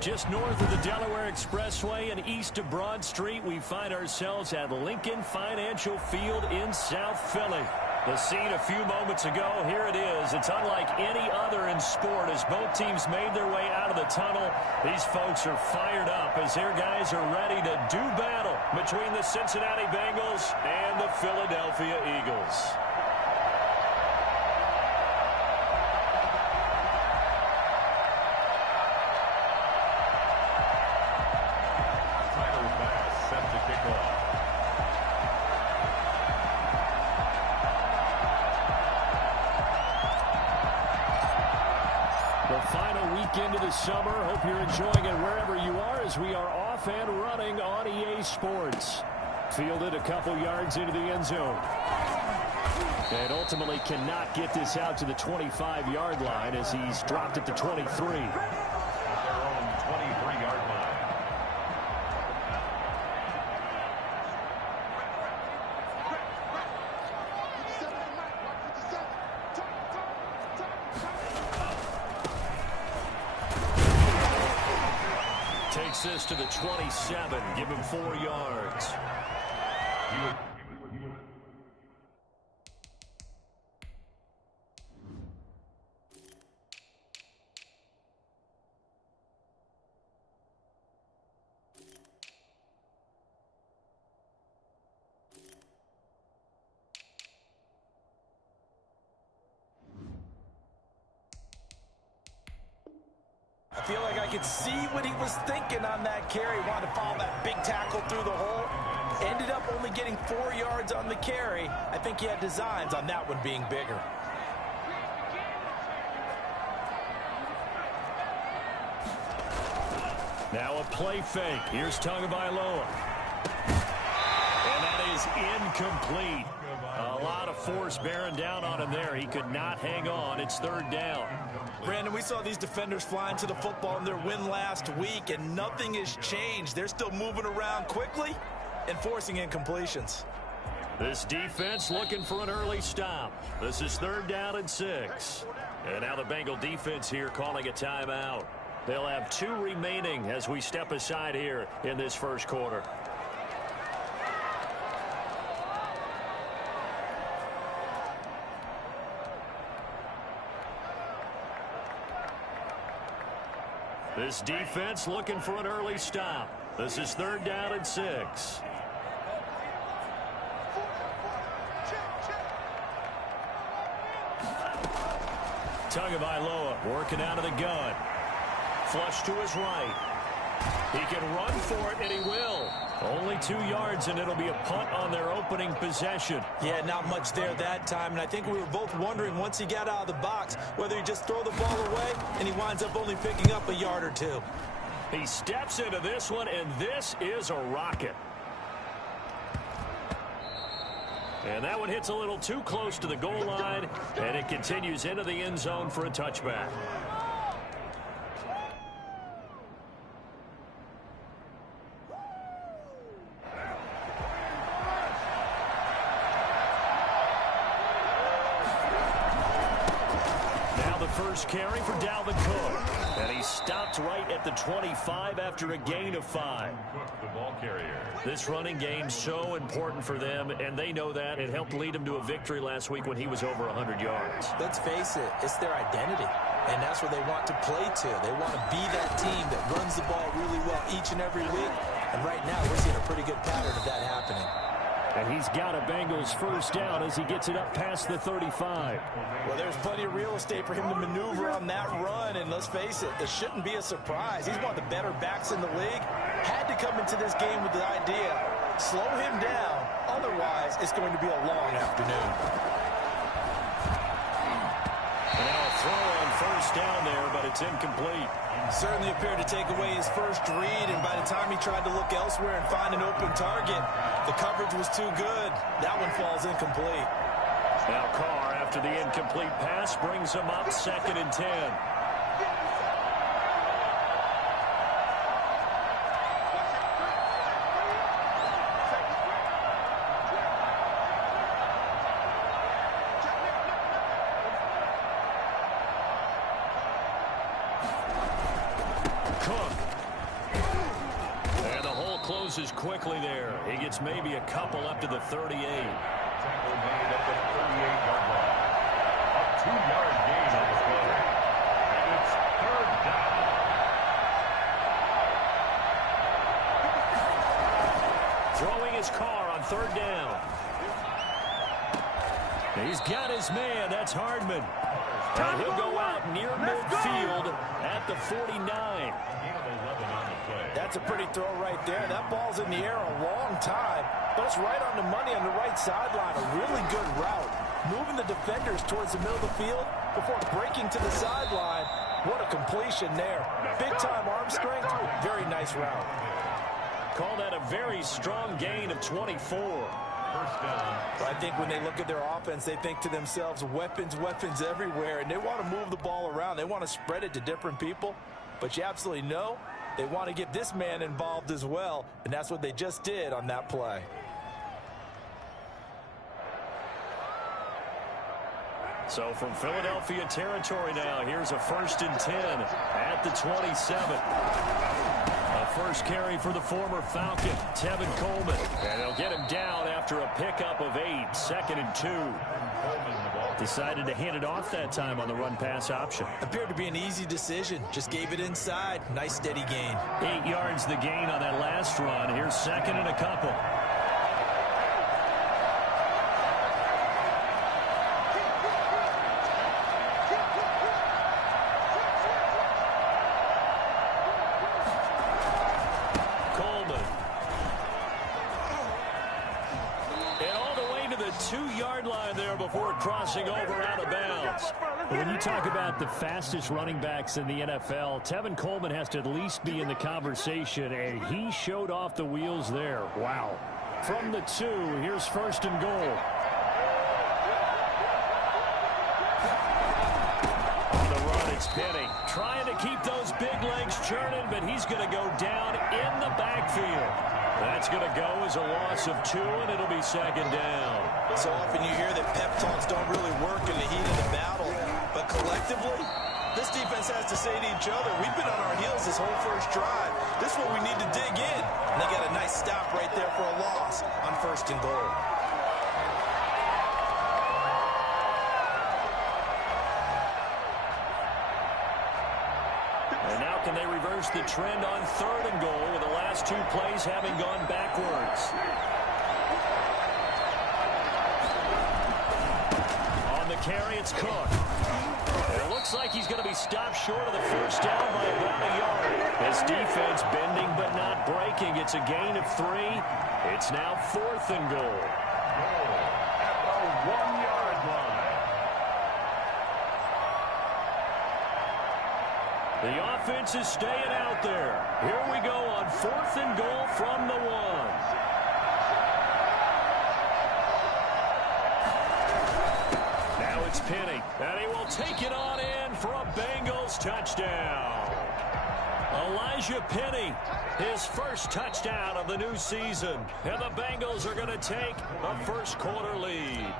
Just north of the Delaware Expressway and east of Broad Street, we find ourselves at Lincoln Financial Field in South Philly. The scene a few moments ago, here it is. It's unlike any other in sport as both teams made their way out of the tunnel. These folks are fired up as their guys are ready to do battle between the Cincinnati Bengals and the Philadelphia Eagles. Into the summer. Hope you're enjoying it wherever you are as we are off and running on EA Sports. Fielded a couple yards into the end zone. And ultimately cannot get this out to the 25-yard line as he's dropped it to 23. Their own 23-yard line. Takes this to the 27. Give him 4 yards. I feel like I could see what he was thinking on that carry. Wanted to follow that big tackle through the hole. Ended up only getting 4 yards on the carry. I think he had designs on that one being bigger. Now a play fake. Here's Tagovailoa. And that is incomplete. A lot of force bearing down on him there. He could not hang on. It's third down. Brandon, we saw these defenders flying to the football in their win last week, and nothing has changed. They're still moving around quickly and forcing incompletions. This defense looking for an early stop. This is third down and 6. And now the Bengal defense here calling a timeout. They'll have 2 remaining as we step aside here in this first quarter. This defense looking for an early stop. This is third down and 6. Tagovailoa working out of the gun. Flush to his right. He can run for it, and he will. Only 2 yards, and it'll be a punt on their opening possession. Yeah, not much there that time, and I think we were both wondering once he got out of the box whether he just throw the ball away, and he winds up only picking up a yard or 2. He steps into this one, and this is a rocket. And that one hits a little too close to the goal line, and it continues into the end zone for a touchback. First carry for Dalvin Cook. And he stopped right at the 25 after a gain of 5. The ball carrier. This running game so important for them, and they know that. It helped lead them to a victory last week when he was over 100 yards. Let's face it, it's their identity. And that's where they want to play to. They want to be that team that runs the ball really well each and every week. And right now, we're seeing a pretty good pattern of that happening. And he's got a Bengals first down as he gets it up past the 35. Well, there's plenty of real estate for him to maneuver on that run. And let's face it, this shouldn't be a surprise. He's one of the better backs in the league. Had to come into this game with the idea, slow him down. Otherwise, it's going to be a long afternoon. And now a throw on first down there, but it's incomplete. Certainly appeared to take away his first read, and by the time he tried to look elsewhere and find an open target, the coverage was too good. That one falls incomplete. Now Carr, after the incomplete pass, brings him up 2nd and 10. Cook closes quickly there. He gets maybe a couple up to the 38. Tackle made at the 38-yard line. A 2-yard gain on the play. And it's third down. Throwing his car on third down. He's got his man. That's Hardman. And he'll go out near midfield at the 49. That's a pretty throw right there. That ball's in the air a long time, but it's right on the money on the right sideline. A really good route. Moving the defenders towards the middle of the field before breaking to the sideline. What a completion there. Big-time arm strength. Very nice route. Call that a very strong gain of 24. First down. I think when they look at their offense, they think to themselves, weapons, weapons everywhere, and they want to move the ball around. They want to spread it to different people, but you absolutely know they want to get this man involved as well, and that's what they just did on that play. So from Philadelphia territory now, here's a 1st and 10 at the 27. A first carry for the former Falcon, Tevin Coleman. And they'll get him down after a pickup of 8, 2nd and 2. Decided to hand it off that time on the run-pass option. Appeared to be an easy decision. Just gave it inside. Nice steady gain. 8 yards the gain on that last run. Here's 2nd and a couple. Crossing over out of bounds. When you talk about the fastest running backs in the NFL, Tevin Coleman has to at least be in the conversation, and he showed off the wheels there. Wow. From the 2, here's 1st and goal. On the run, it's Penny. Trying to keep those big legs churning, but he's going to go down in the backfield. That's going to go as a loss of 2, and it'll be 2nd down. So often you hear that pep talks don't really work in the heat of the battle, but collectively, this defense has to say to each other, we've been on our heels this whole first drive. This is where we need to dig in. And they got a nice stop right there for a loss on 1st and goal. And now can they reverse the trend on 3rd and goal with the last 2 plays having gone backwards? Carry, it's Cook. It looks like he's going to be stopped short of the first down by about a yard. His defense bending but not breaking. It's a gain of 3. It's now 4th and goal. Goal at the 1-yard line. The offense is staying out there. Here we go on 4th and goal from the 1. It's Penny, and he will take it on in for a Bengals touchdown. Elijah Penny, his first touchdown of the new season, and the Bengals are going to take a first-quarter lead.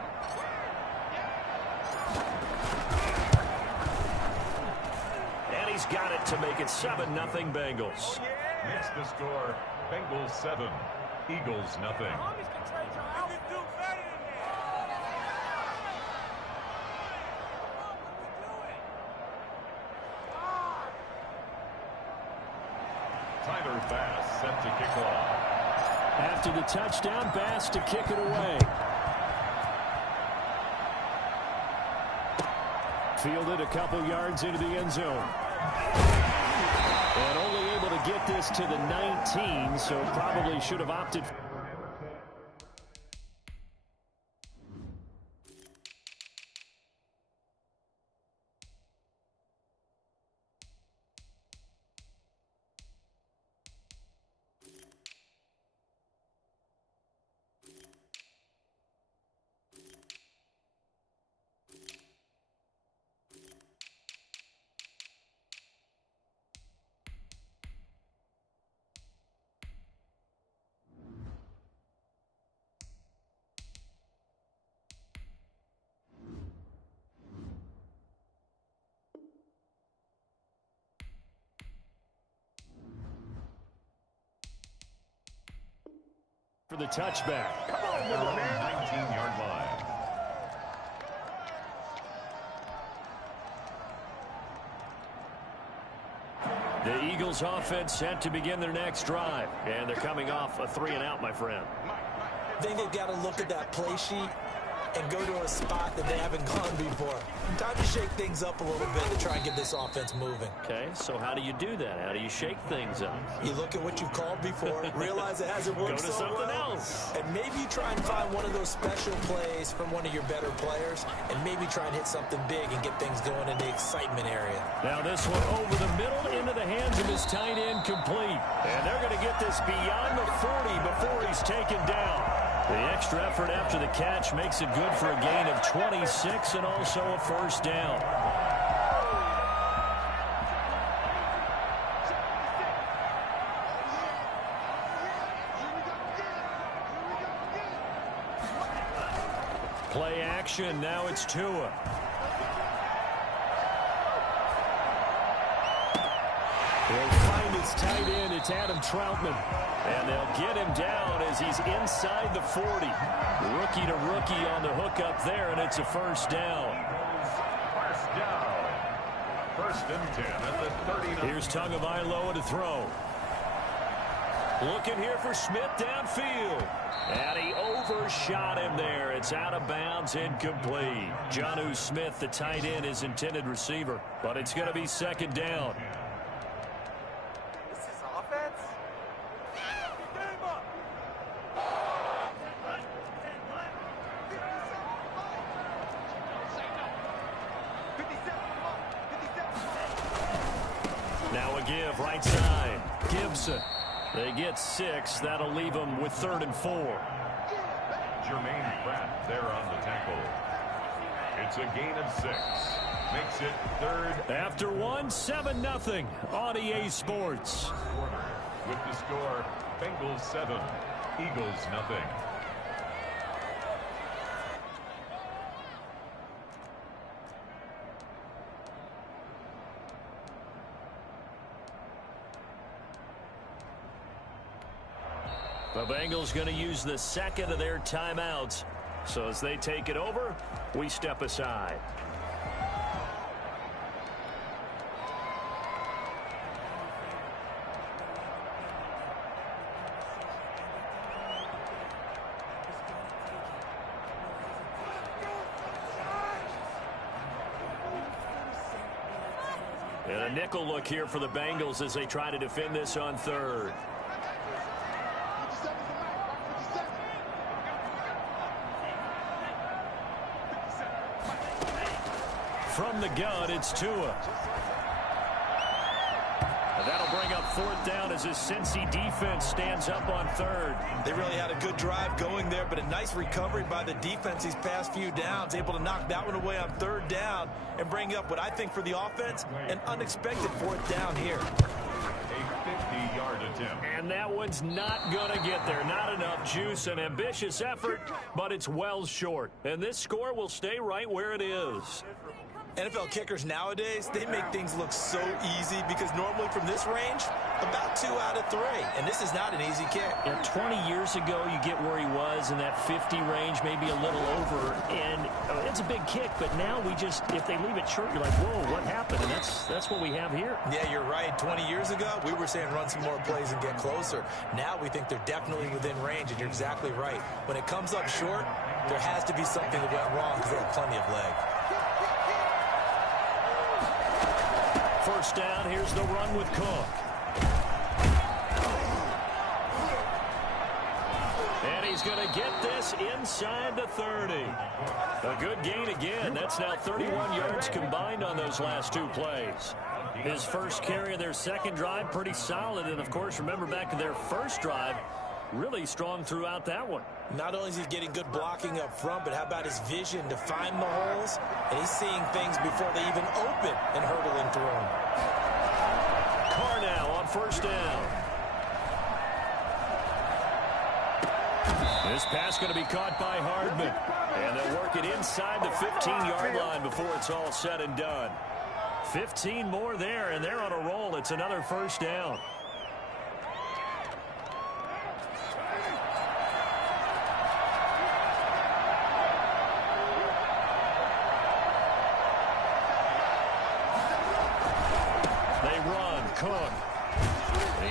And he's got it to make it 7-0 Bengals. Makes the score Bengals 7, Eagles nothing. Bass set to kick off. After the touchdown, Bass to kick it away. Fielded a couple yards into the end zone. And only able to get this to the 19, so probably should have opted. the touchback. Come on, little man. 19-yard line. The Eagles offense set to begin their next drive. And they're coming off a 3-and-out, my friend. I think they've got to look at that play sheet and go to a spot that they haven't gone before. Time to shake things up a little bit to try and get this offense moving. Okay, so how do you do that? How do you shake things up? You look at what you've called before, realize it hasn't worked so well. Go to something else. And maybe you try and find one of those special plays from one of your better players, and maybe try and hit something big and get things going in the excitement area. Now this one over the middle into the hands of his tight end, complete. And they're going to get this beyond the 40 before he's taken down. The extra effort after the catch makes it good for a gain of 26 and also a first down. Play action. Now it's Tua. He'll find his tight end. It's Adam Troutman. And they'll get him down as he's inside the 40. Rookie to rookie on the hook up there, and it's a first down. First down. First and 10 at the 39. Here's Tagovailoa to throw. Looking here for Smith downfield. And he overshot him there. It's out of bounds, incomplete. Jonnu Smith, the tight end, his intended receiver. But it's going to be second down. Now a give, right side. Gibson. They get 6. That'll leave them with 3rd and 4. Jermaine Pratt there on the tackle. It's a gain of 6. Makes it 3rd. After 1, 7-0 on EA Sports. With the score, Bengals 7, Eagles nothing. The Bengals going to use the second of their timeouts. So as they take it over, we step aside. And a nickel look here for the Bengals as they try to defend this on 3rd. From the gun, it's Tua. And that'll bring up 4th down as his Cincy defense stands up on 3rd. They really had a good drive going there, but a nice recovery by the defense these past few downs, able to knock that one away on 3rd down and bring up what I think for the offense, an unexpected 4th down here. A 50-yard attempt. And that one's not going to get there. Not enough juice. An ambitious effort, but it's well short. And this score will stay right where it is. NFL kickers nowadays, they make things look so easy because normally from this range, about 2 out of 3. And this is not an easy kick. Yeah, 20 years ago, you get where he was in that 50 range, maybe a little over. And it's a big kick, but now we just, if they leave it short, you're like, whoa, what happened? And that's what we have here. Yeah, you're right. 20 years ago, we were saying run some more plays and get closer. Now we think they're definitely within range, and you're exactly right. When it comes up short, there has to be something that went wrong because they have plenty of leg. First down, here's the run with Cook. And he's going to get this inside the 30. A good gain again. That's now 31 yards combined on those last 2 plays. His first carry of their second drive, pretty solid. And, of course, remember back to their first drive, really strong throughout that one. Not only is he getting good blocking up front, but how about his vision to find the holes? And he's seeing things before they even open and hurdling through them. Carr now on first down. This pass going to be caught by Hardman. And they'll work it inside the 15-yard line before it's all said and done. 15 more there, and they're on a roll. It's another first down. Cook.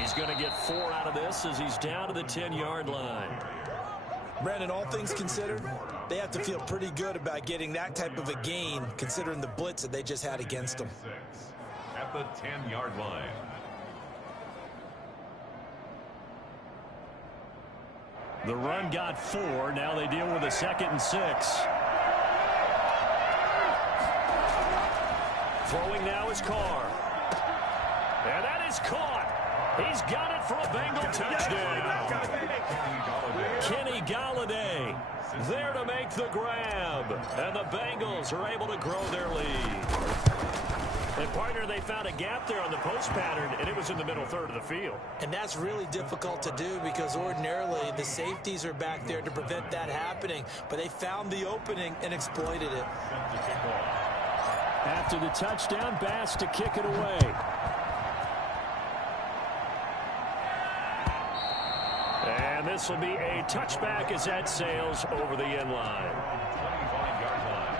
He's going to get 4 out of this as he's down to the 10-yard line. Brandon, all things considered, they have to feel pretty good about getting that type of a gain, considering the blitz that they just had against them. At the 10-yard line. The run got 4. Now they deal with a 2nd and 6. Throwing now is Carr. And that is caught. He's got it for a Bengal touchdown. Kenny Galladay there to make the grab. And the Bengals are able to grow their lead. And, partner, they found a gap there on the post pattern, and it was in the middle third of the field. And that's really difficult to do because ordinarily the safeties are back there to prevent that happening. But they found the opening and exploited it. After the touchdown, Bass to kick it away. And this will be a touchback as that sails over the end line. 25-yard line.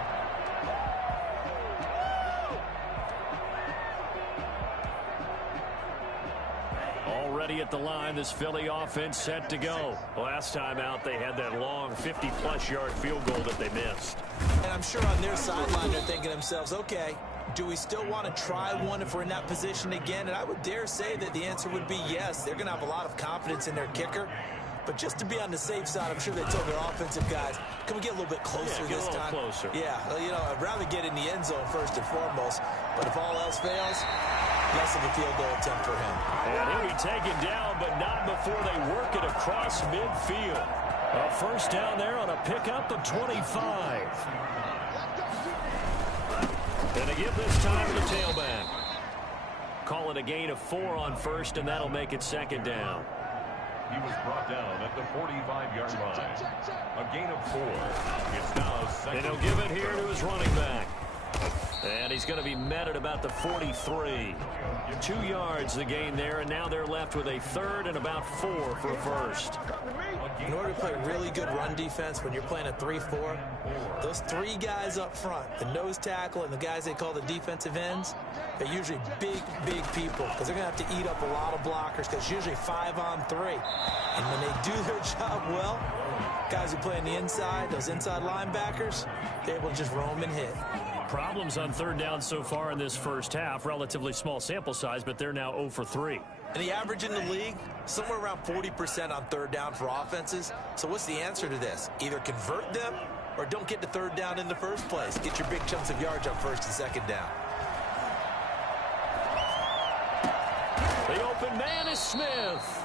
Already at the line, this Philly offense set to go. Last time out, they had that long 50-plus yard field goal that they missed. And I'm sure on their sideline they're thinking to themselves, okay, do we still want to try one if we're in that position again? And I would dare say that the answer would be yes. They're going to have a lot of confidence in their kicker. But just to be on the safe side, I'm sure they told their offensive guys, can we get a little bit closer this time? Closer. Yeah, you know, I'd rather get in the end zone first and foremost. But if all else fails, less of a field goal attempt for him. And he'll be taken down, but not before they work it across midfield. A first down there on a pickup of 25. And they give this time to the tailback. Call it a gain of 4 on first, and that'll make it 2nd down. He was brought down at the 45-yard line. A gain of 4. It's now 2nd. And he'll give it here to his running back. And he's going to be met at about the 43. 2 yards the gain there, and now they're left with a 3rd and about 4 for a first. In order to play really good run defense when you're playing a 3-4, those 3 guys up front, the nose tackle and the guys they call the defensive ends, they're usually big people because they're going to have to eat up a lot of blockers because it's usually 5 on 3. And when they do their job well, guys who play on the inside, those inside linebackers, they're able to just roam and hit. Problems on 3rd down so far in this first half. Relatively small sample size, but they're now 0 for 3. And the average in the league, somewhere around 40% on 3rd down for offenses. So what's the answer to this? Either convert them or don't get to 3rd down in the first place. Get your big chunks of yards on 1st and 2nd down. The open man is Smith.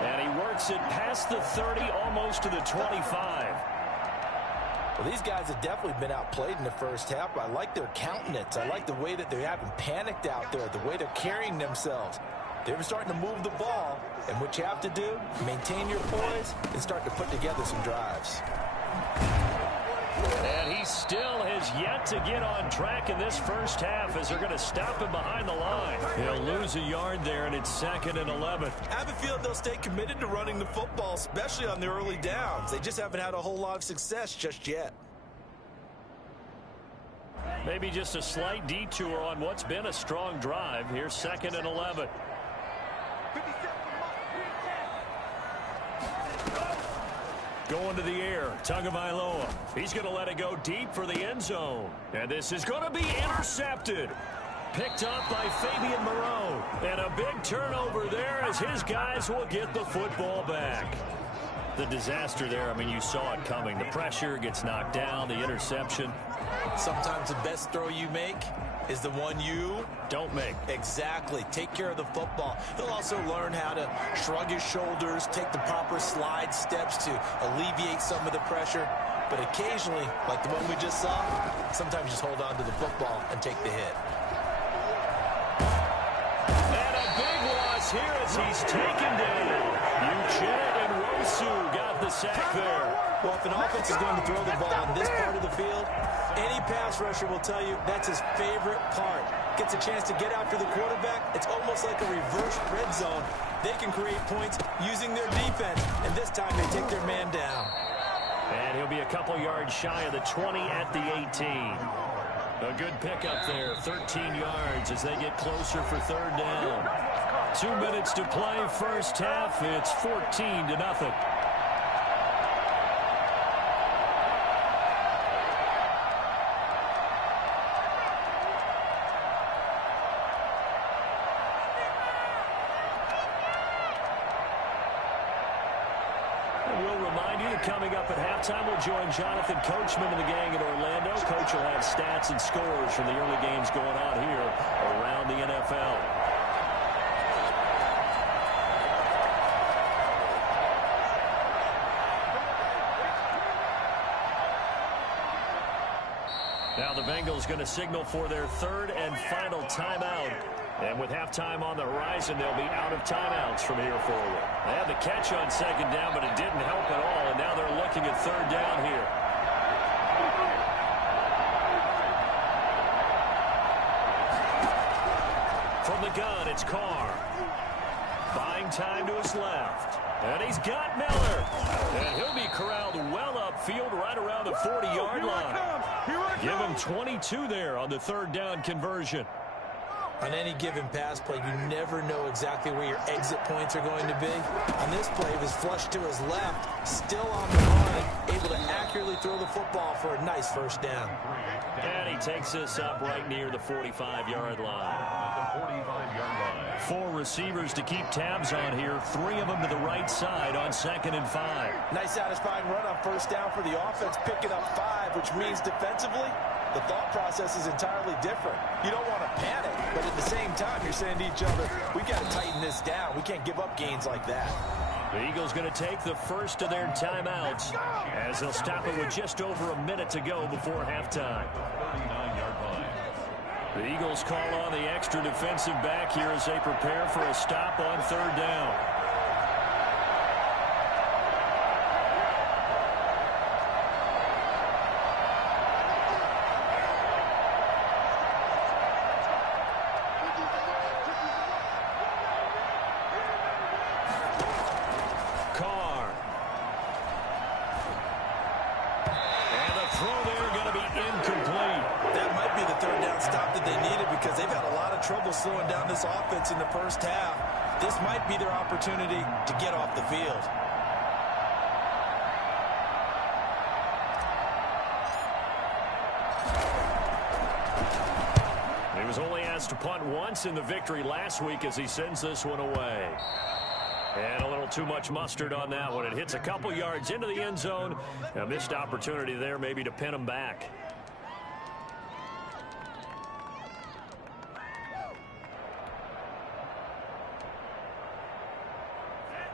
And he works it past the 30, almost to the 25. Well, these guys have definitely been outplayed in the first half, but I like their countenance. I like the way that they haven't panicked out there, the way they're carrying themselves. They're starting to move the ball, and what you have to do, maintain your poise and start to put together some drives. And he still has yet to get on track in this first half as they're going to stop him behind the line. He'll lose a yard there, and it's 2nd and 11. I have a feeling they'll stay committed to running the football, especially on the early downs. They just haven't had a whole lot of success just yet. Maybe just a slight detour on what's been a strong drive. Here's 2nd and 11. Going to the air, Tagovailoa. He's going to let it go deep for the end zone. And this is going to be intercepted. Picked up by Fabian Moreau. And a big turnover there as his guys will get the football back. The disaster there, I mean, you saw it coming. The pressure gets knocked down, the interception. Sometimes the best throw you make is the one you don't make. Exactly. Take care of the football. He'll also learn how to shrug his shoulders, take the proper slide steps to alleviate some of the pressure. But occasionally, like the one we just saw, sometimes just hold on to the football and take the hit. And a big loss here as he's taken down. Uchenna and Wosu got the sack there. Well, if an offense is going to throw the ball in this part of the field, any pass rusher will tell you that's his favorite part. Gets a chance to get after the quarterback. It's almost like a reverse red zone. They can create points using their defense, and this time they take their man down. And he'll be a couple yards shy of the 20 at the 18. A good pickup there, 13 yards as they get closer for third down. 2 minutes to play, first half. It's 14-0. Coming up at halftime, we'll join Jonathan Coachman and the gang in Orlando. Coach will have stats and scores from the early games going on here around the NFL. Now the Bengals going to signal for their third and final timeout. And with halftime on the horizon, they'll be out of timeouts from here forward. They had the catch on second down, but it didn't help at all. And now they're looking at third down here. From the gun, it's Carr. Buying time to his left. And he's got Miller. And he'll be corralled well upfield right around the 40-yard line. Give him 22 there on the third down conversion. On any given pass play, you never know exactly where your exit points are going to be. On this play, he was flushed to his left, still on the line, able to accurately throw the football for a nice first down. And he takes this up right near the 45-yard line. 4 receivers to keep tabs on here, 3 of them to the right side on 2nd and 5. Nice satisfying run on first down for the offense, picking up 5, which means defensively, the thought process is entirely different. You don't want to panic, but at the same time, you're saying to each other, we got to tighten this down. We can't give up gains like that. The Eagles going to take the first of their timeouts as they'll stop it with just over a minute to go before halftime. 39-yard line. The Eagles call on the extra defensive back here as they prepare for a stop on third down. Slowing down this offense in the first half. This might be their opportunity to get off the field. He was only asked to punt once in the victory last week as he sends this one away. And a little too much mustard on that one. It hits a couple yards into the end zone. A missed opportunity there maybe to pin him back.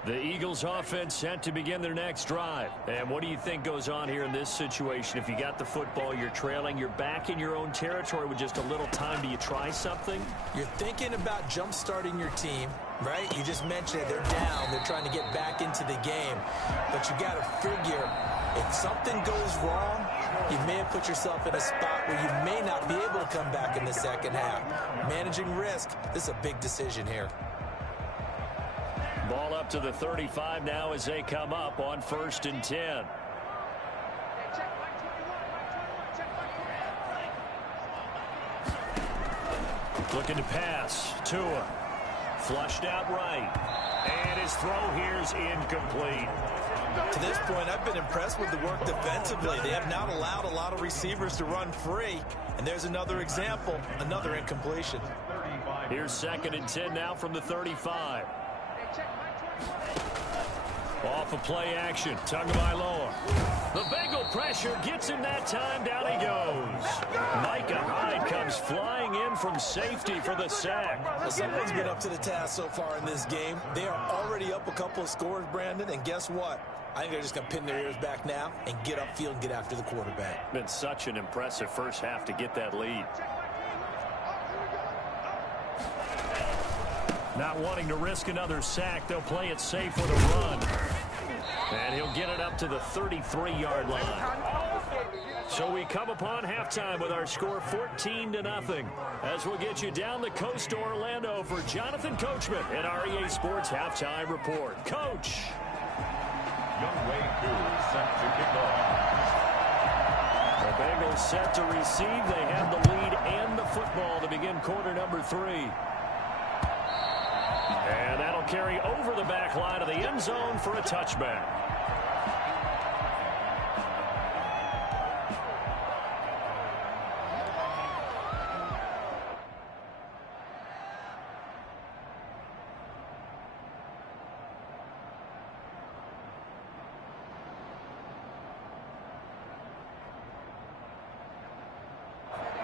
The Eagles offense set to begin their next drive. And what do you think goes on here in this situation? If you got the football, you're trailing, you're back in your own territory with just a little time. Do you try something? You're thinking about jump-starting your team, right? You just mentioned it. They're down. They're trying to get back into the game. But you got to figure if something goes wrong, you may have put yourself in a spot where you may not be able to come back in the second half. Managing risk, this is a big decision here. Ball up to the 35 now as they come up on 1st and 10. Looking to pass. Tua. Flushed out right. And his throw here's incomplete. To this point, I've been impressed with the work defensively. They have not allowed a lot of receivers to run free. And there's another example, another incompletion. Here's 2nd and 10 now from the 35. Off of play action. Tagovailoa. The Bengal pressure gets him that time. Down he goes. Micah Hyde comes flying in from safety for the sack. Well, someone's been up to the task so far in this game. They are already up a couple of scores, Brandon, and guess what? I think they're just going to pin their ears back now and get upfield and get after the quarterback. Been such an impressive first half to get that lead. Not wanting to risk another sack, they'll play it safe with a run. And he'll get it up to the 33-yard line. So we come upon halftime with our score 14-0. As we'll get you down the coast to Orlando for Jonathan Coachman at our EA Sports Halftime Report. Coach. Young Wei Koo set to kick off. The Bengals set to receive. They have the lead and the football to begin quarter number 3. And that'll carry over the back line of the end zone for a touchback.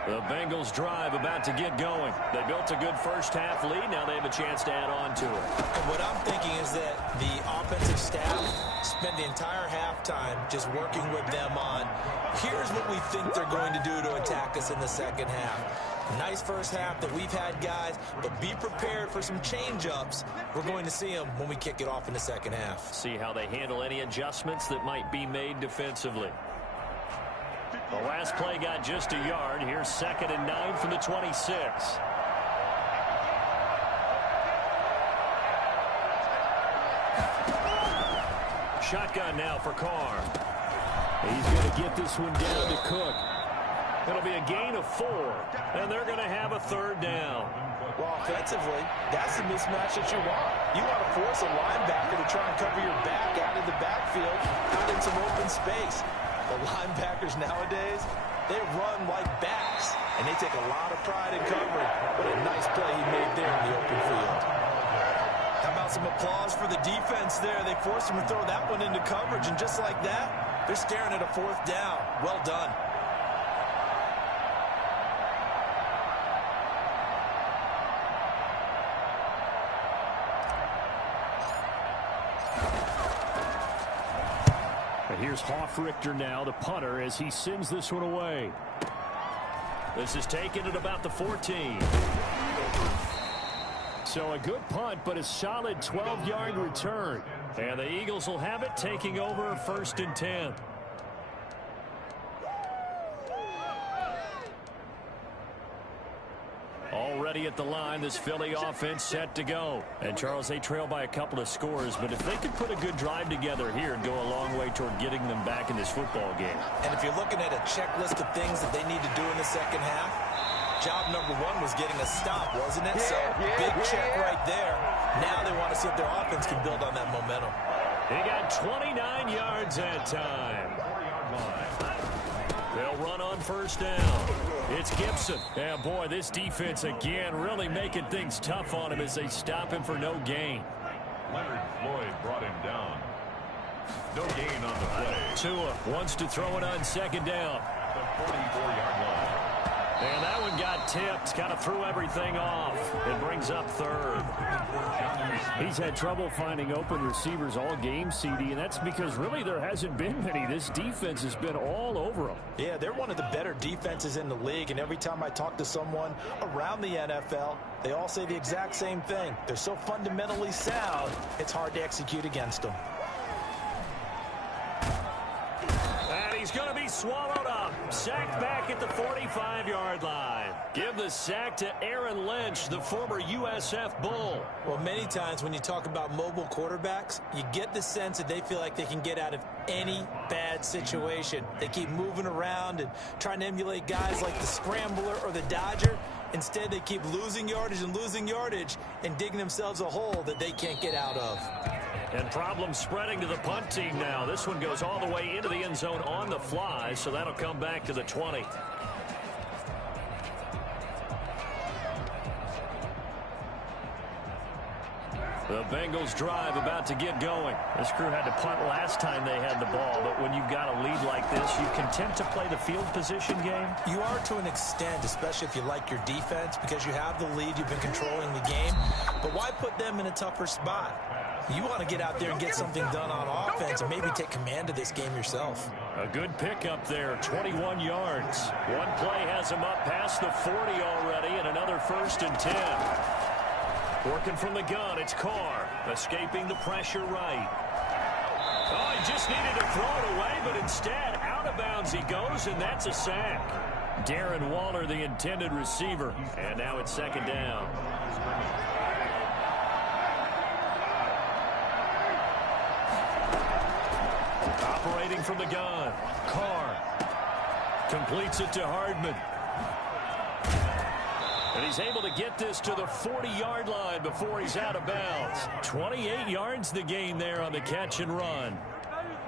The Bengals drive about to get going. They built a good first-half lead. Now they have a chance to add on to it. And what I'm thinking is that the offensive staff spent the entire halftime just working with them on, here's what we think they're going to do to attack us in the second half. Nice first half that we've had, guys, but be prepared for some change-ups. We're going to see them when we kick it off in the second half. See how they handle any adjustments that might be made defensively. The last play got just a yard. Here's 2nd and 9 from the 26. Shotgun now for Carr. He's going to get this one down to Cook. It'll be a gain of 4, and they're going to have a 3rd down. Well, offensively, that's the mismatch that you want. You want to force a linebacker to try and cover your back out of the backfield, out in some open space. The linebackers nowadays, they run like backs, and they take a lot of pride in covering. What a nice play he made there in the open field. How about some applause for the defense there? They forced him to throw that one into coverage, and just like that, they're staring at a 4th down. Well done. Here's Hoffrichter now, the punter, as he sends this one away. This is taken at about the 14. So a good punt, but a solid 12-yard return. And the Eagles will have it, taking over 1st and 10. Already at the line, this Philly offense set to go. And, Charles, they trail by a couple of scores, but if they could put a good drive together here, it'd go a long way toward getting them back in this football game. And if you're looking at a checklist of things that they need to do in the second half, job number 1 was getting a stop, wasn't it? So, big check right there. Now they want to see if their offense can build on that momentum. He got 29 yards that time. They'll run on 1st down. It's Gibson. Yeah, boy, this defense again really making things tough on him as they stop him for no gain. Leonard Floyd brought him down. No gain on the play. Tua wants to throw it on 2nd down. The 44-yard line. And that one got tipped. Kind of threw everything off. It brings up 3rd. He's had trouble finding open receivers all game, CD, and that's because really there hasn't been many. This defense has been all over them. Yeah, they're one of the better defenses in the league, and every time I talk to someone around the NFL, they all say the exact same thing. They're so fundamentally sound, it's hard to execute against them. And he's going to be swallowed up. Sacked back at the 45-yard line. Give the sack to Aaron Lynch, the former USF Bull. Well, many times when you talk about mobile quarterbacks, you get the sense that they feel like they can get out of any bad situation. They keep moving around and trying to emulate guys like the Scrambler or the Dodger. Instead, they keep losing yardage and digging themselves a hole that they can't get out of. And problems spreading to the punt team now. This one goes all the way into the end zone on the fly, so that'll come back to the 20. The Bengals drive about to get going. This crew had to punt last time they had the ball, but when you've got a lead like this, you content to play the field position game? You are to an extent, especially if you like your defense, because you have the lead, you've been controlling the game. But why put them in a tougher spot? You want to get out there and get something done on offense and maybe take command of this game yourself. A good pickup there, 21 yards. One play has him up past the 40 already, and another 1st and 10. Working from the gun, it's Carr, escaping the pressure right. Oh, he just needed to throw it away, but instead, out of bounds he goes, and that's a sack. Darren Waller, the intended receiver, and now it's 2nd down. Operating from the gun, Carr. Completes it to Hardman. And he's able to get this to the 40-yard line before he's out of bounds. 28 yards the gain there on the catch and run.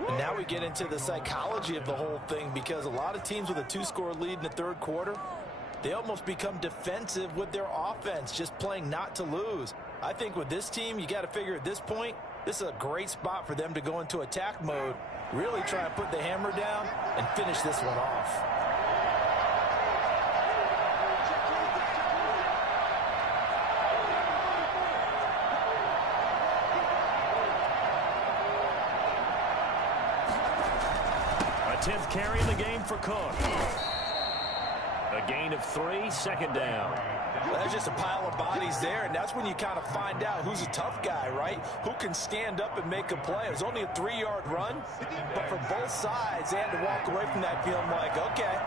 And now we get into the psychology of the whole thing, because a lot of teams with a 2-score lead in the third quarter, they almost become defensive with their offense, just playing not to lose. I think with this team, you got to figure at this point, this is a great spot for them to go into attack mode, really try and put the hammer down and finish this one off. A 10th carry in the game for Cook. A gain of 3, second down. Well, there's just a pile of bodies there, and that's when you kind of find out who's a tough guy, right? Who can stand up and make a play. It was only a 3-yard run, but for both sides, they had to walk away from that feeling like, okay,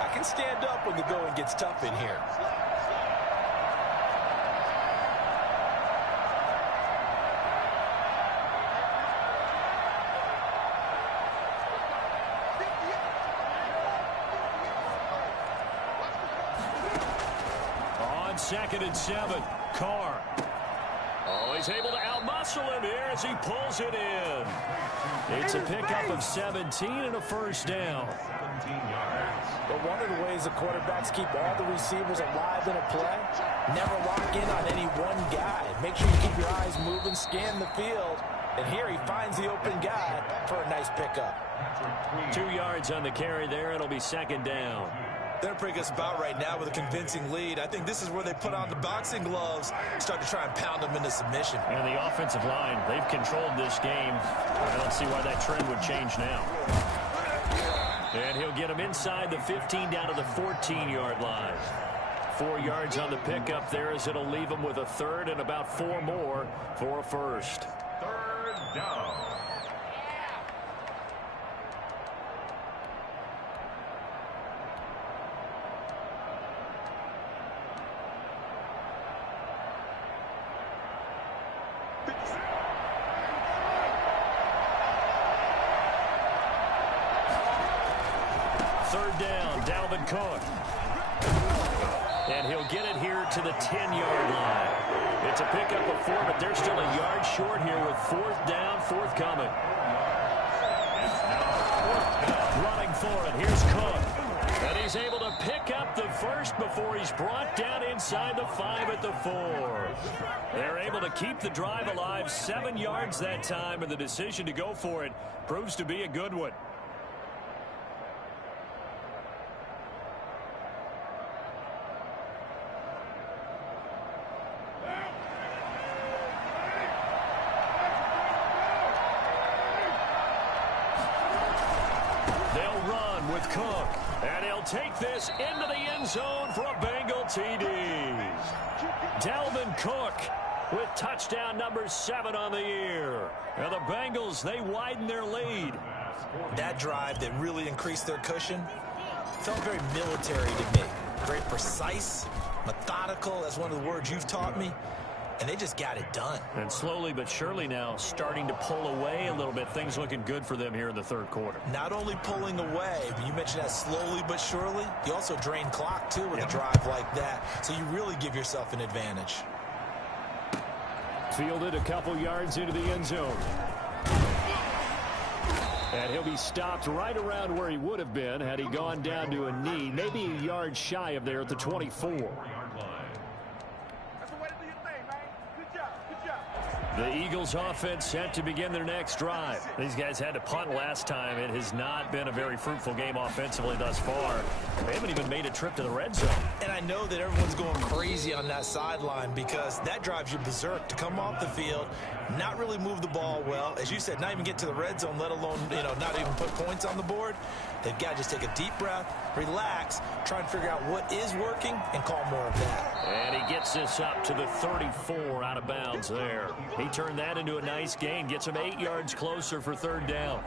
I can stand up when the going gets tough in here. Second and 7. Carr. Oh, he's able to outmuscle him here as he pulls it in. It's a pickup of 17 and a first down. 17 yards. But one of the ways the quarterbacks keep all the receivers alive in a play, never lock in on any one guy. Make sure you keep your eyes moving, scan the field. And here he finds the open guy for a nice pickup. 2 yards on the carry there. It'll be second down. They're pretty good spot right now with a convincing lead. I think this is where they put on the boxing gloves, start to try and pound them into submission. And the offensive line, they've controlled this game. I don't see why that trend would change now. And he'll get him inside the 15 down to the 14-yard line. 4 yards on the pickup there as it'll leave him with a third and about 4 more for a first. Third down. Third down, Dalvin Cook. And he'll get it here to the 10-yard line. It's a pickup of 4, but they're still a yard short here with fourth down, forthcoming. Running for it, here's Cook. And he's able to pick up the first before he's brought down inside the 5 at the 4. They're able to keep the drive alive, 7 yards that time, and the decision to go for it proves to be a good one. Cook, and he'll take this into the end zone for a Bengal TD. Dalvin Cook with touchdown number 7 on the year. And the Bengals, they widen their lead. That drive that really increased their cushion felt very military to me. Very precise, methodical, that's one of the words you've taught me. And they just got it done. And slowly but surely now starting to pull away a little bit. Things looking good for them here in the third quarter. Not only pulling away, but you mentioned that slowly but surely. You also drain clock, too, with a drive like that. So you really give yourself an advantage. Fielded a couple yards into the end zone. And he'll be stopped right around where he would have been had he gone down to a knee. Maybe a yard shy of there at the 24. The Eagles offense set to begin their next drive. These guys had to punt last time. It has not been a very fruitful game offensively thus far. They haven't even made a trip to the red zone. And I know that everyone's going crazy on that sideline because that drives you berserk to come off the field, not really move the ball well. As you said, not even get to the red zone, let alone, not even put points on the board. They've got to just take a deep breath, relax, try and figure out what is working, and call more of that. And he gets this up to the 34 out of bounds there. He turned that into a nice gain, gets him 8 yards closer for third down.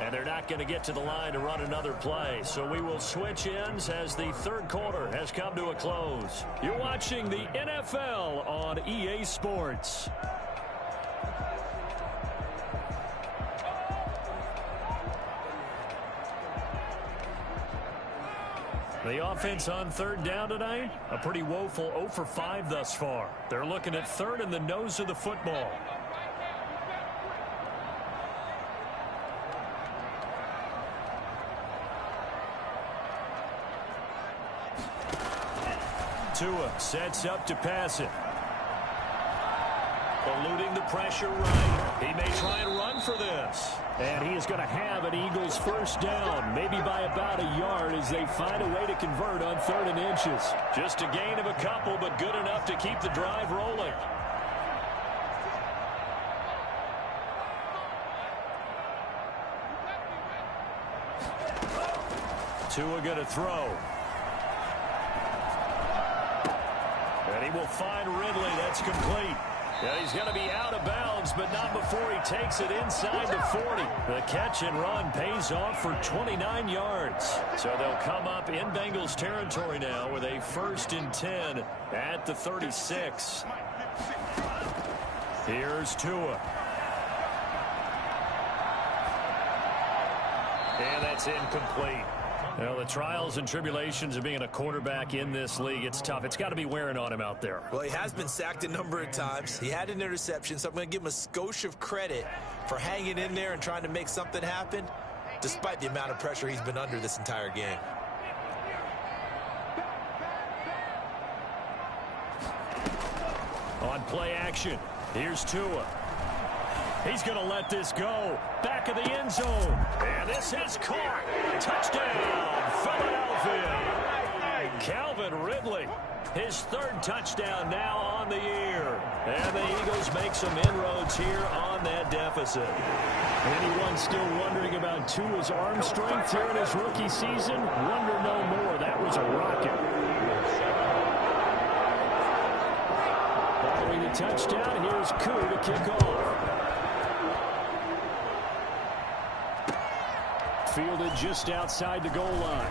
And they're not going to get to the line to run another play. So we will switch ends as the third quarter has come to a close. You're watching the NFL on EA Sports. The offense on third down tonight, a pretty woeful 0 for 5 thus far. They're looking at third in the nose of the football. Tua sets up to pass it. Eluding the pressure right. He may try and run for this. And he is going to have an Eagles first down, maybe by about a yard as they find a way to convert on 3rd and inches. Just a gain of a couple, but good enough to keep the drive rolling. Tua going to throw. And he will find Ridley. That's complete. And he's going to be out of bounds, but not before he takes it inside the 40. The catch and run pays off for 29 yards. So they'll come up in Bengals territory now with a 1st and 10 at the 36. Here's Tua. And that's incomplete. Well, the trials and tribulations of being a quarterback in this league, it's tough. It's got to be wearing on him out there. Well, he has been sacked a number of times. He had an interception, so I'm going to give him a skosh of credit for hanging in there and trying to make something happen, despite the amount of pressure he's been under this entire game. On play action, here's Tua. He's going to let this go. Back of the end zone. And this is caught. Touchdown, Philadelphia. Calvin Ridley, his 3rd touchdown now on the year. And the Eagles make some inroads here on that deficit. Anyone still wondering about Tua's arm strength here in his rookie season? Wonder no more. That was a rocket. Following the touchdown, here's Koo to kick off. Fielded just outside the goal line.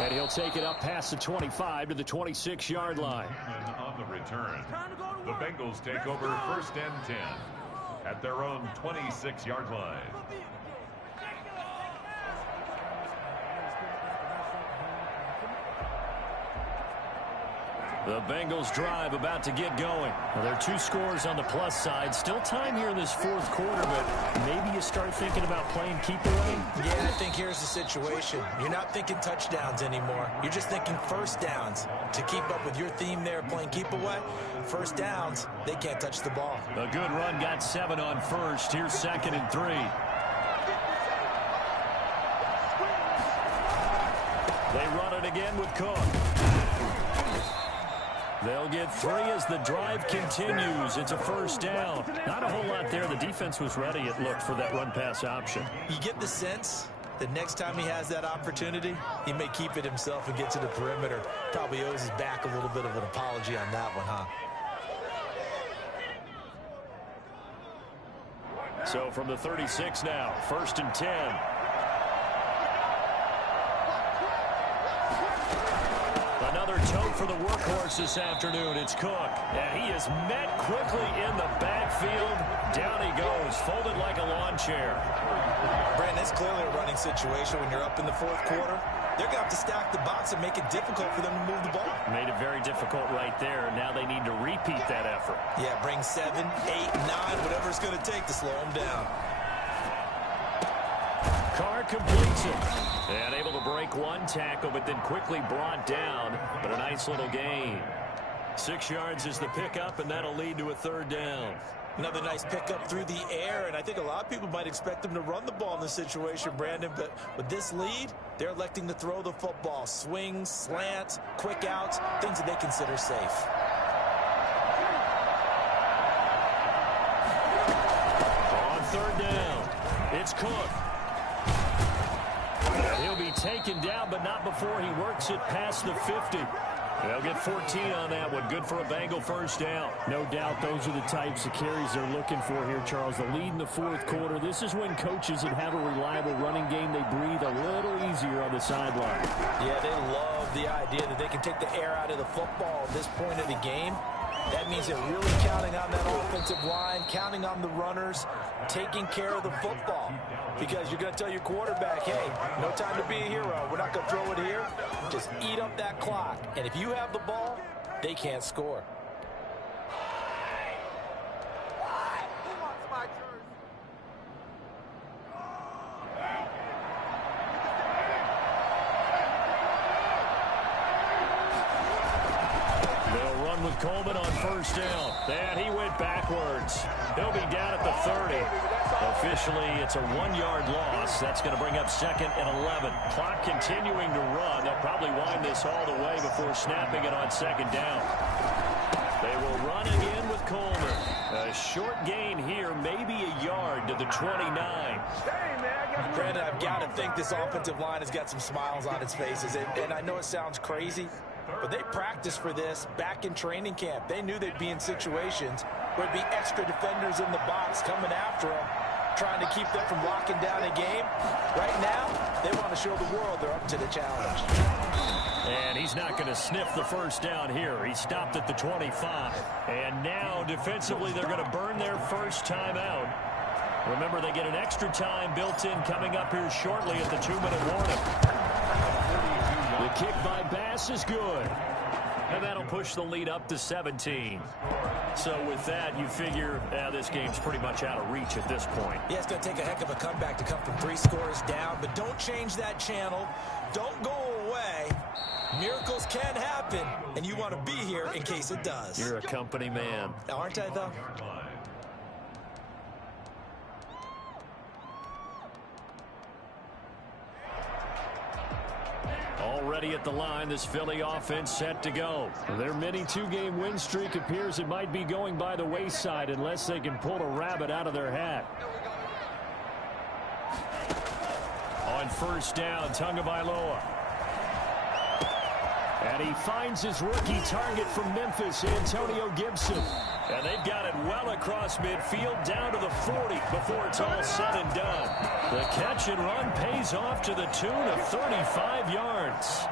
And he'll take it up past the 25 to the 26-yard line. And on the return, the Bengals take over 1st and 10 at their own 26-yard line. The Bengals drive about to get going. Well, there are 2 scores on the plus side. Still time here in this 4th quarter, but maybe you start thinking about playing keep away. Yeah, I think here's the situation. You're not thinking touchdowns anymore. You're just thinking first downs. To keep up with your theme there, playing keep away, first downs, they can't touch the ball. A good run, got 7 on 1st. Here's 2nd and 3. They run it again with Cook. They'll get 3 as the drive continues. It's a 1st down. Not a whole lot there. The defense was ready, it looked, for that run-pass option. You get the sense that next time he has that opportunity, he may keep it himself and get to the perimeter. Probably owes his back a little bit of an apology on that one, huh? So from the 36 now, 1st and 10. Another tote for the workhorse this afternoon. It's Cook. And he is met quickly in the backfield. Down he goes, folded like a lawn chair. Brandon, it's clearly a running situation when you're up in the 4th quarter. They're going to have to stack the box and make it difficult for them to move the ball. Made it very difficult right there. Now they need to repeat that effort. Yeah, bring 7, 8, 9, whatever it's going to take to slow them down. Carr completes it. And able to break 1 tackle, but then quickly brought down. But a nice little gain. 6 yards is the pickup, and that'll lead to a 3rd down. Another nice pickup through the air, and I think a lot of people might expect them to run the ball in this situation, Brandon, but with this lead, they're electing to throw the football. Swings, slants, quick outs, things that they consider safe. On 3rd down, it's Cook. And he'll be taken down, but not before he works it past the 50. They'll get 14 on that one. Good for a Bengal 1st down. No doubt those are the types of carries they're looking for here, Charles. The lead in the 4th quarter. This is when coaches that have a reliable running game, they breathe a little easier on the sideline. Yeah, they love the idea that they can take the air out of the football at this point of the game. That means they're really counting on that offensive line, counting on the runners, taking care of the football. Because you're going to tell your quarterback, hey, no time to be a hero. We're not going to throw it here. Just eat up that clock. And if you have the ball, they can't score. With Coleman on first down. And he went backwards. He'll be down at the 30. Officially, it's a 1-yard loss. That's going to bring up 2nd and 11. Clock continuing to run. They'll probably wind this all the way before snapping it on 2nd down. They will run again with Coleman. A short gain here, maybe a yard to the 29. Brandon, I've got to think this offensive line has got some smiles on its faces. And I know it sounds crazy, but they practiced for this back in training camp. They knew they'd be in situations where there'd be extra defenders in the box coming after them, trying to keep them from locking down a game. Right now, they want to show the world they're up to the challenge. And he's not going to sniff the first down here. He stopped at the 25. And now, defensively, they're going to burn their first time out. Remember, they get an extra time built in coming up here shortly at the 2-minute warning. The kick by Bass is good. And that'll push the lead up to 17. So with that, you figure this game's pretty much out of reach at this point. Yeah, it's going to take a heck of a comeback to come from 3 scores down. But don't change that channel. Don't go away. Miracles can happen. And you want to be here in case it does. You're a company man. Aren't I, though? Already at the line, this Philly offense set to go. Their mini 2-game win streak appears it might be going by the wayside unless they can pull a rabbit out of their hat. On first down, Tagovailoa. And he finds his rookie target from Memphis, Antonio Gibson. And they've got it well across midfield down to the 40 before it's all said and done. The catch and run pays off to the tune of 35 yards.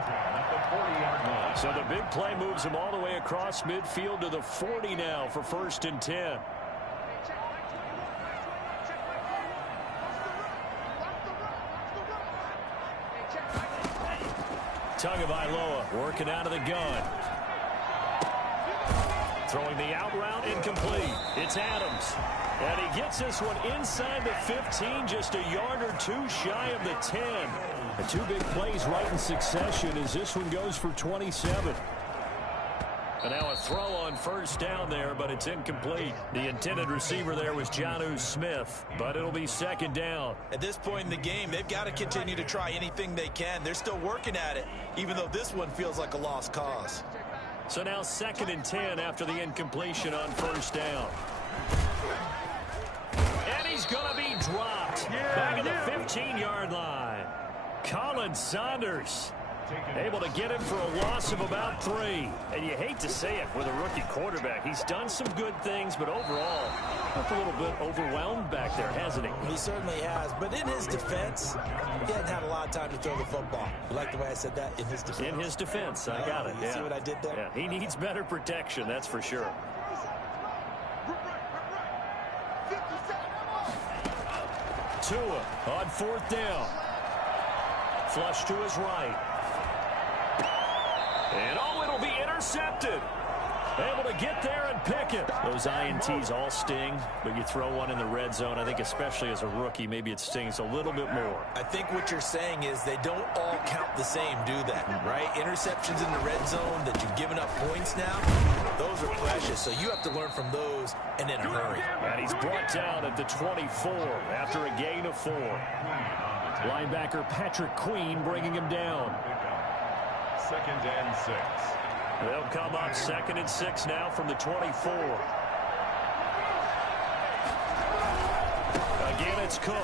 So the big play moves him all the way across midfield to the 40 now for 1st and 10. Tagovailoa working out of the gun. Throwing the out route, incomplete. It's Adams. And he gets this one inside the 15, just a yard or 2 shy of the 10. The 2 big plays right in succession as this one goes for 27. And now a throw on first down there, but it's incomplete. The intended receiver there was Jonnu Smith, but it'll be 2nd down. At this point in the game, they've got to continue to try anything they can. They're still working at it, even though this one feels like a lost cause. So now 2nd and 10 after the incompletion on first down. And he's going to be dropped. Back at the 15-yard line. Colin Saunders able to get him for a loss of about 3. And you hate to say it with a rookie quarterback. He's done some good things, but overall, a little bit overwhelmed back there, hasn't he? He certainly has. But in his defense, he hasn't had a lot of time to throw the football. You like the way I said that? In his defense. In his defense. I got it. You see what I did there? Yeah, he needs better protection, that's for sure. Tua on 4th down. Flush to his right. And it'll be intercepted. Able to get there and pick it. Those INTs all sting, but you throw one in the red zone, I think especially as a rookie, maybe it stings a little bit more. I think what you're saying is they don't all count the same, do they? Right? Interceptions in the red zone that you've given up points now, those are precious. So you have to learn from those and in a hurry. And he's brought down at the 24 after a gain of 4. Linebacker Patrick Queen bringing him down. 2nd and 6. They'll come up 2nd and 6 now from the 24. Again, it's Cook.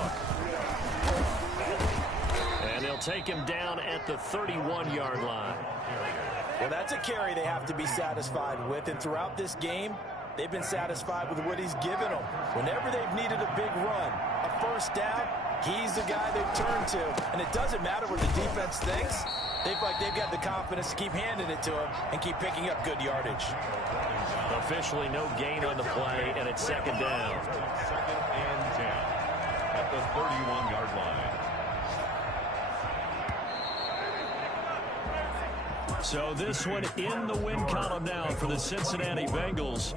And they'll take him down at the 31-yard line. Well, that's a carry they have to be satisfied with. And throughout this game, they've been satisfied with what he's given them. Whenever they've needed a big run, a first down, he's the guy they've turned to. And it doesn't matter what the defense thinks. They feel like they've got the confidence to keep handing it to him and keep picking up good yardage. Officially no gain on the play, and it's second down. Second and 10 at the 31-yard line. So this one in the win column now for the Cincinnati Bengals.